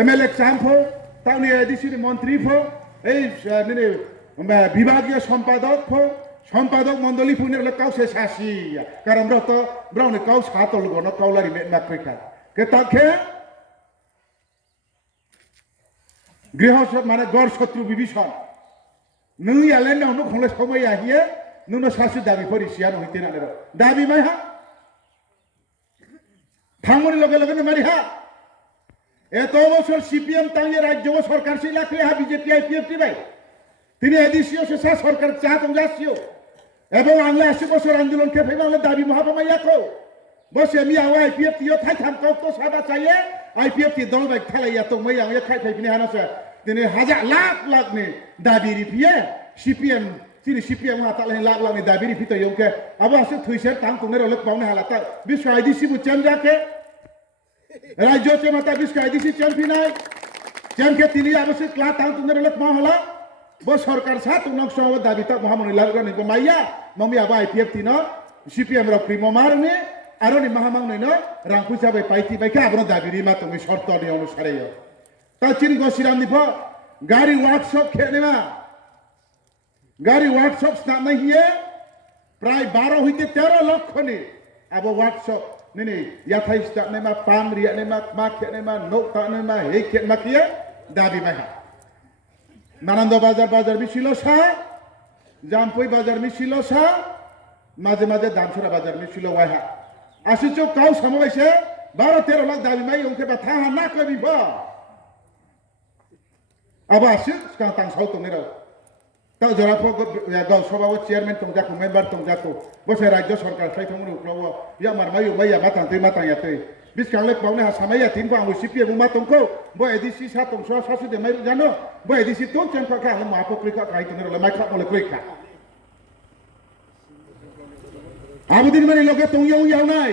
MLA চাম্পো তাহলে ADC মন্ত্রী ফো এই বিভাগীয় সম্পাদক মন্ডলী ফুনের কাউসে সাসি কারণ ব্রত ব্রাউনে কাউ সাতল গণ কাউলারি মেটনা কইখা কে তাকে গৃহ মানে গড় শত্রু বিভীষণ নই আলেন না অনু খলে সময় আহিয়ে নুনো শাশু দাবি পরিছিয়ান হইতে না দাবি মাই হা থামরি লগে লগে মারি হা এত বছর সিপিএম তাঙ্গে রাজ্য সরকার সেই লাখলে হা বিজেপি আইপিএফটি ভাই তিনি এদিসিও শেষা সরকার চা তুমি যাচ্ছিও এবং আংলা 80 বছর আন্দোলন খেপে বাংলা দাবি মহাপমাইয়াকো বসে আমি আওয়া আইপিএফটিও থাই থামকাও তো সাদা চাইয়ে আইপিএফটি দল বাই খেলাইয়া তো মই আংলা খাই খাইপিনি হানাসে তিনি হাজার লাখ লাখ নে দাবি রিপিয়ে সিপিএম তিনি সিপিএম আতালে লাখ লাখ নে দাবি রিপিতে ইউকে আবো আসে থুইছে তাং তুনে রলে পাওনে হালাতা বিশ্ব আইডিসি বুচেম যাকে রাজ্য চেমাতা বিশ্ব আইডিসি চ্যাম্পিয়ন চ্যাম্পিয়ন তিনি আবশ্যক ক্লা তাং তুনে রলে পাও হলা বো সরকার সা তুনক সহ দাবি তা মহামনি লাগনি মাইয়া মমি আবা আইপিএফটি ন সিপিএম র প্রিমো মারনে আরো নি মহামাংনে ন রাং পয়সা বাই পাইতি বাইকে আবনো দাবি রিমা তুমি শর্ত নি অনুসারে তা চিন গসিরাম নিফ গাড়ি ওয়ার্কশপ খেনেমা গাড়ি ওয়ার্কশপ স্নানা হিয়ে প্রায় 12 হইতে 13 লক্ষ নি আবো ওয়ার্কশপ নি ইয়াথাই স্টানেমা পাম রিয়ানেমা মা খেনেমা নোকতানেমা হে খেমা কিয়ে দাবি মাইহা নানন্দ বাজার মিছিল সা জামপই বাজার মিছিল সা মাঝে মাঝে দামছড়া বাজার মিছিল ওয়াইহা আসিছ কাউ সমাবেশে 12-13 লাখ দাবি মাই ওকে বা থাহা না কবিব আবার আসি তাং সাউ তংনেরাও তা জরাফ গাও সভাও চেয়ারম্যান তং যাকো মেম্বার তং যাকো বসে রাজ্য সরকার সাইথমনি উক্লাও ইয়ামার মায়ু মাইয়া মাতাং ইয়াতে বিসকালে পাওনে হাসামাইয়া তিনকো আং সিপিএম মা তংকো বো এডিসি সা তং সা সাসু দে মাই জানো বো এডিসি তো চেমকা কা হাম আপক্রিকা কাই তনে রলে মাইখা বলে কইখা আবুদিন মানে লগে তং ইয়াও নাই